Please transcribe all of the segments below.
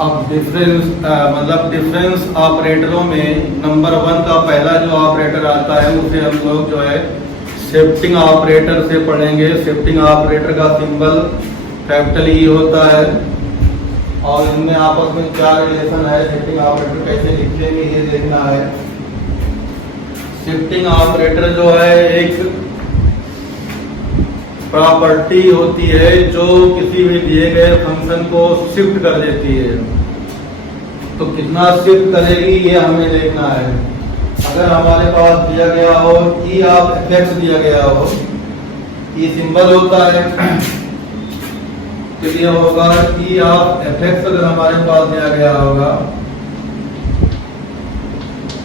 अब डिफरेंस मतलब डिफरेंस ऑपरेटरों में नंबर 1 का पहला जो ऑपरेटर आता है उसे हम लोग जो है शिफ्टिंग ऑपरेटर से पढ़ेंगे। शिफ्टिंग ऑपरेटर का सिंबल कैपिटल ई होता है और इनमें आपस में क्या रिलेशन है, शिफ्टिंग ऑपरेटर कैसे लिखेंगे ये देखना है। शिफ्टिंग ऑपरेटर जो है एक प्रॉपर्टी होती है जो किसी भी दिए गए फंक्शन को शिफ्ट कर देती है। तो कितना शिफ्ट करेगी ये हमें देखना है। अगर हमारे पास दिया गया हो ई ऑफ एफ दिया गया हो, ई सिंबल होता है तो ये होगा ई ऑफ एफ अगर हमारे पास दिया गया होगा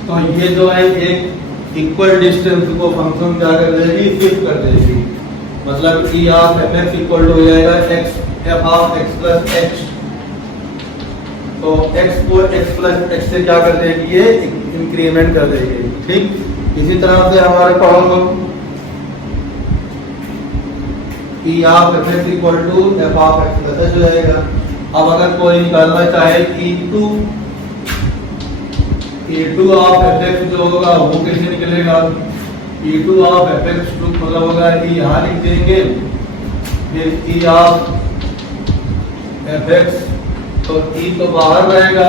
तो ये जो है एक इक्वल डिस्टेंस को फंक्शन क्या कर देगी, शिफ्ट कर देगी। मतलब E of F x equal to हो जाएगा x F of x plus x. तो एक्स को एक्स प्लस एक्स से क्या कर देगी, ये इंक्रीमेंट कर देगी। ठीक इसी तरह से हमारे पास e of F x equal to f of x plus x हो जाएगा। अब अगर कोई निकालना चाहे e2 ऑफ एफ एक्स जो होगा वो कैसे निकलेगा, e2 ऑफ एफ एक्स मतलब होगा कि यहाँ लिख देंगे फिर ई ऑफ एफ एक्स, तो ई तो बाहर रहेगा,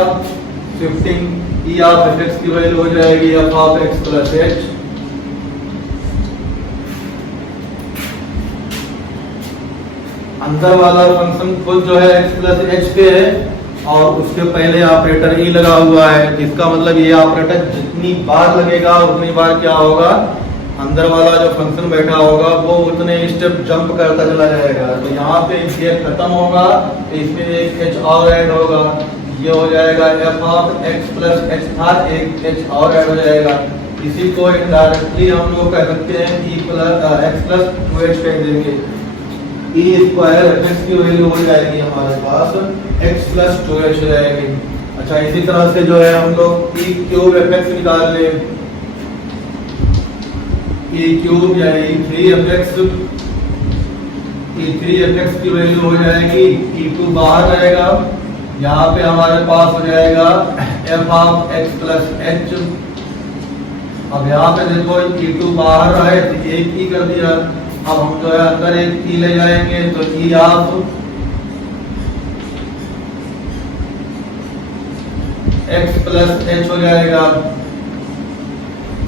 shifting E of F x की वैल्यू हो जाएगी F of x plus H. अंदर वाला फंक्शन खुद जो है एक्स प्लस एच पे है और उसके पहले ऑपरेटर ई लगा हुआ है। इसका मतलब ये ऑपरेटर जितनी बार लगेगा उतनी बार क्या होगा, अंदर वाला जो फंक्शन बैठा होगा वो उतने स्टेप जंप करता चला जाएगा। तो यहाँ पे ये खत्म होगा तो इसमें एक एच और ऐड होगा, ये हो जाएगा F of x plus H था, एक एच और ऐड हो जाएगा। इसी को इनडायरेक्टली हम लोग कह सकते हैं E plus x plus 2h कह देंगे। ई स्क्वायर एफ एक्स की वैल्यू हो जाएगी हमारे पास एक्स प्लस 2h हो जाएगी। अच्छा इसी तरह से जो है हम लोग ई क्यूब एफ एक्स निकाल लें, ई क्यूब या ई3 एफ एक्स की वैल्यू हो जाएगी, ई2 बाहर रहेगा, यहाँ पे हमारे पास हो जाएगा F of x plus H. अब यहाँ पे देखो ई2 बाहर रहे तो एक ही कर दिया, अब हम जो है अंदर एक ई ले जाएंगे तो ई ऑफ एक्स प्लस एच हो जाएगा।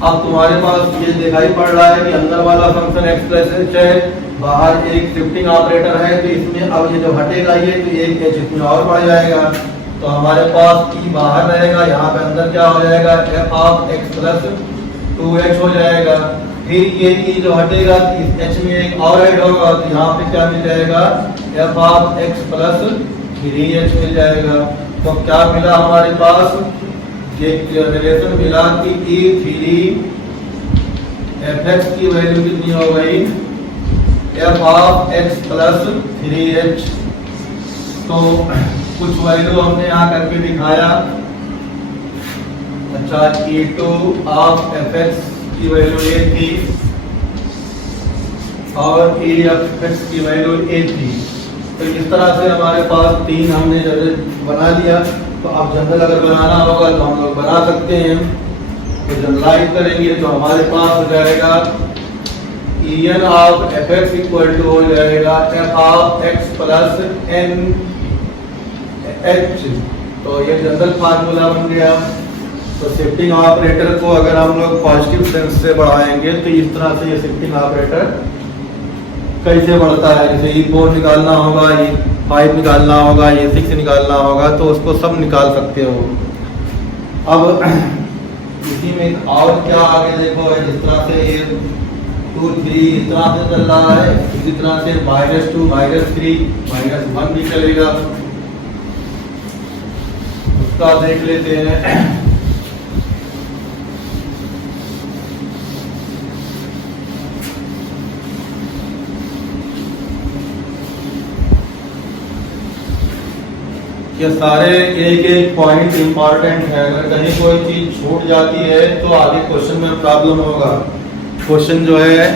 अब तुम्हारे पास ये दिखाई पड़ रहा है कि अंदर वाला फंक्शन एक्स प्लस एच है, बाहर एक शिफ्टिंग ऑपरेटर है, तो इसमें अब ये जो हटेगा ये तो एक एच इसमें और बढ़ जाएगा। तो हमारे पास ई बाहर रहेगा, यहाँ पे अंदर क्या हो जाएगा F of x plus 2h हो जाएगा। फिर ये ई जो हटेगा इस एच में एक और ऐड होगा तो यहाँ पे क्या मिल जाएगा F of x plus 3h मिल जाएगा। तो क्या मिला हमारे पास, ये रिलेशन मिला कि ई3 एफ एक्स की वैल्यू कितनी हो गई F of x plus 3h। तो कुछ वैल्यू हमने यहाँ करके दिखाया। अच्छा ई2 ऑफ एफ एक्स की वैल्यू ए थी और ई एफ एक्स की वैल्यू ए थी। तो इस तरह से हमारे पास तीन हमने बना लिया। तो अब जनरल अगर बनाना होगा तो हम लोग बना सकते हैं। तो जनरलाइज करेंगे तो हमारे पास हो जाएगा E N of F x equal to हो जाएगा F of x plus N H. तो ये जनरल फार्मूला बन गया। तो शिफ्टिंग ऑपरेटर को अगर हम लोग पॉजिटिव सेंस से बढ़ाएंगे तो इस तरह से ये शिफ्टिंग ऑपरेटर कैसे बढ़ता है, जैसे E4 निकालना होगा, E5 निकालना होगा, E6 निकालना होगा, तो उसको सब निकाल सकते हो। अब इसी में और क्या आगे देखो, जिस तरह से ये 2 3 इस तरह से चल रहा है, इसी तरह से -2 -3 -1 भी चलेगा, उसका देख लेते हैं। ये सारे एक एक पॉइंट इंपॉर्टेंट है। अगर कहीं कोई चीज छूट जाती है तो आगे क्वेश्चन में प्रॉब्लम होगा। क्वेश्चन जो है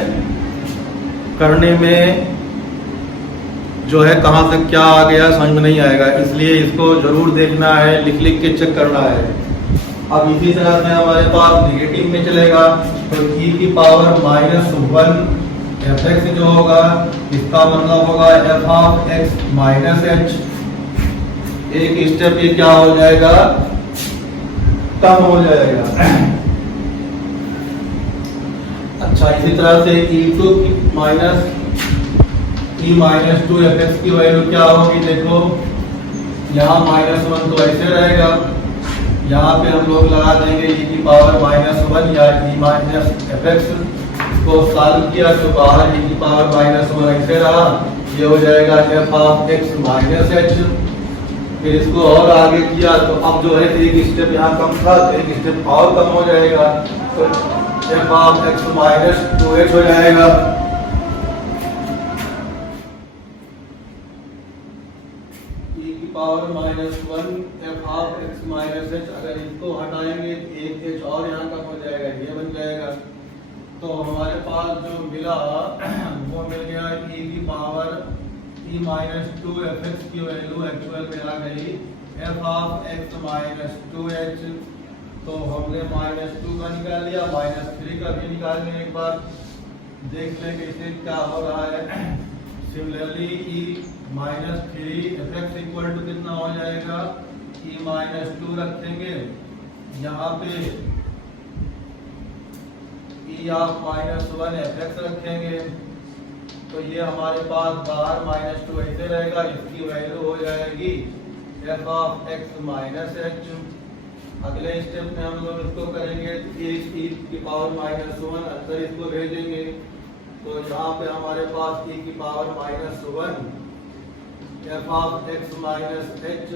करने में जो है कहाँ से क्या आ गया समझ में नहीं आएगा, इसलिए इसको जरूर देखना है, लिख लिख के चेक करना है। अब इसी तरह से हमारे पास नेगेटिव में चलेगा तो e की पावर -1 fx जो होगा इसका मतलब होगा f of x minus h। एक स्टेप ये क्या हो जाएगा, कम हो जाएगा। अच्छा, इसी तरह से e माइनस 2 fx की वैल्यू क्या होगी, देखो यहाँ -1 तो ऐसे रहेगा, यहाँ पे हम लोग लगा देंगे e की पावर -1 या e माइनस fx को सॉल्व किया तो बाहर e की पावर -1 ऐसे रहा, ये हो जाएगा f of x minus h। फिर इसको और आगे किया तो अब जो है एक स्टेप यहाँ कम था तो एक स्टेप और कम हो जाएगा, तो f of x minus 2h हो जाएगा। e की power -1 f of x minus h, अगर इसको हटाएंगे एक h और यहाँ कम हो जाएगा, ये बन जाएगा। तो हमारे पास जो मिला वो मिल गया e की पावर e माइनस 2 fx की वैल्यू एक्चुअल में आ गई f of x minus 2h। तो हमने -2 का निकाल लिया, -3 का भी निकाल लें, एक बार देख लेंगे इसे क्या हो रहा है। Similarly e minus 3 fx equal to कितना हो जाएगा, e माइनस 2 रखेंगे यहाँ पे e ऑफ -1 fx रखेंगे, तो ये हमारे पास बाहर -2 ऐसे रहेगा, इसकी वैल्यू हो जाएगी f of x minus h। अगले स्टेप में हम लोग इसको करेंगे e की पावर -1 अंदर इसको भेजेंगे, तो यहाँ पे हमारे पास e की power -1 f of x minus h,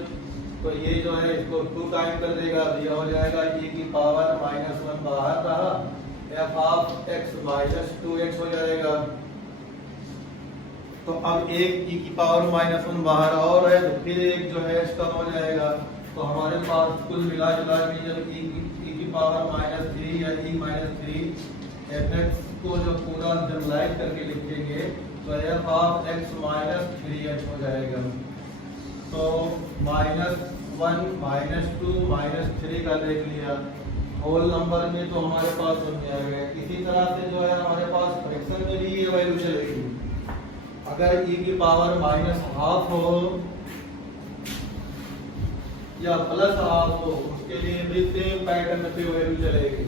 तो ये जो है इसको 2 टाइम कर देगा, दिया हो जाएगा e की पावर -1 बाहर रहा, f of x minus 2h हो जाएगा। तो अब एक e की पावर -1 बाहर और है, तो फिर एक जो है कम हो जाएगा। तो हमारे पास कुल मिला जुला के जब e की पावर -3 या e -3 fx को जो पूरा जनरलाइज करके लिखेंगे तो f of x minus 3h हो जाएगा। तो -1 -2 -3 का देख लिया, होल नंबर में तो हमारे पास समझ आ गया। इसी तरह से जो है हमारे पास फ्रैक्शन में भी ये वैल्यू चलेगी। अगर e की पावर -12 हो या +12 हो, उसके लिए भी सेम पैटर्न पे वैल्यू चलेगी।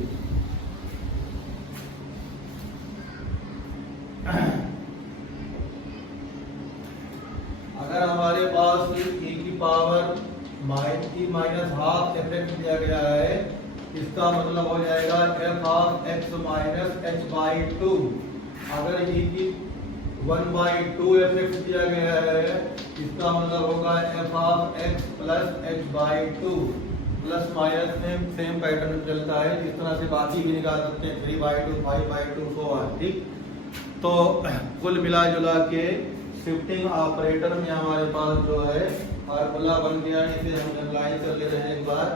अगर हमारे पास e की पावर -12 fx दिया गया है, इसका मतलब हो जाएगा f of x minus h/2। अगर e की 1/2 fx दिया गया है, इसका मतलब होगा f of x plus h/2। Plus minus में सेम पैटर्न चलता है, इस तरह से बाकी भी निकाल सकते हैं 3/2 5/2 so on, ठीक। तो कुल मिला जुला के शिफ्टिंग ऑपरेटर में हमारे पास जो है फार्मूला बन गया, इसे हम जनरलाइज कर लेते हैं एक बार।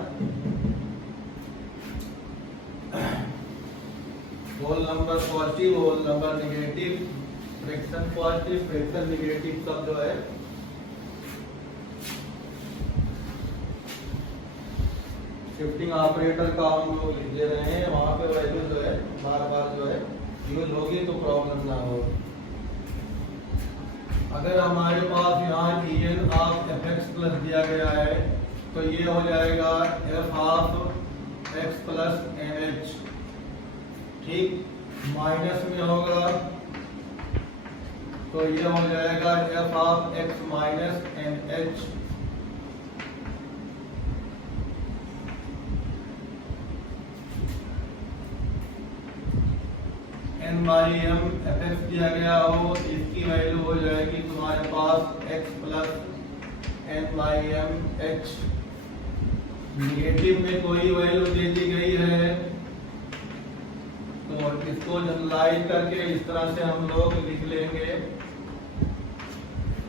Whole number positive, whole number negative, fraction positive fraction negative सब जो है शिफ्टिंग ऑपरेटर का हम लोग लिख ले रहे हैं, वहां पे वैल्यू जो है बार बार जो है यूज होगी तो प्रॉब्लम ना हो। अगर हमारे पास यहाँ en ऑफ fx प्लस दिया गया है तो ये हो जाएगा f of x plus nh, ठीक। माइनस में होगा तो ये हो जाएगा f of x minus nh। n/m fx दिया गया हो, इसकी वैल्यू हो जाएगी तुम्हारे पास x plus n/m h। Negative में कोई वैल्यू दे दी गई है तो इसको जनरलाइज करके इस तरह से हम लोग लिख लेंगे।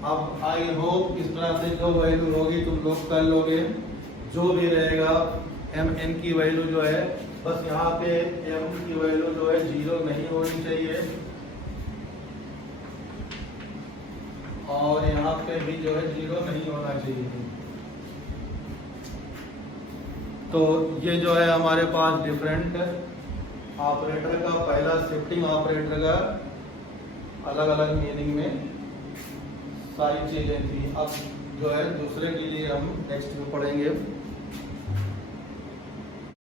अब आई होप इस तरह से जो वैल्यू होगी तुम लोग कर लोगे, जो भी रहेगा mn की वैल्यू जो है, बस यहाँ पे m की वैल्यू जो है 0 नहीं होनी चाहिए और यहाँ में भी जो है 0 नहीं होना चाहिए। तो ये जो है हमारे पास डिफरेंट ऑपरेटर का पहला शिफ्टिंग ऑपरेटर का अलग अलग मीनिंग में सारी चीजें थी। अब जो है दूसरे के लिए हम नेक्स्ट में पढ़ेंगे।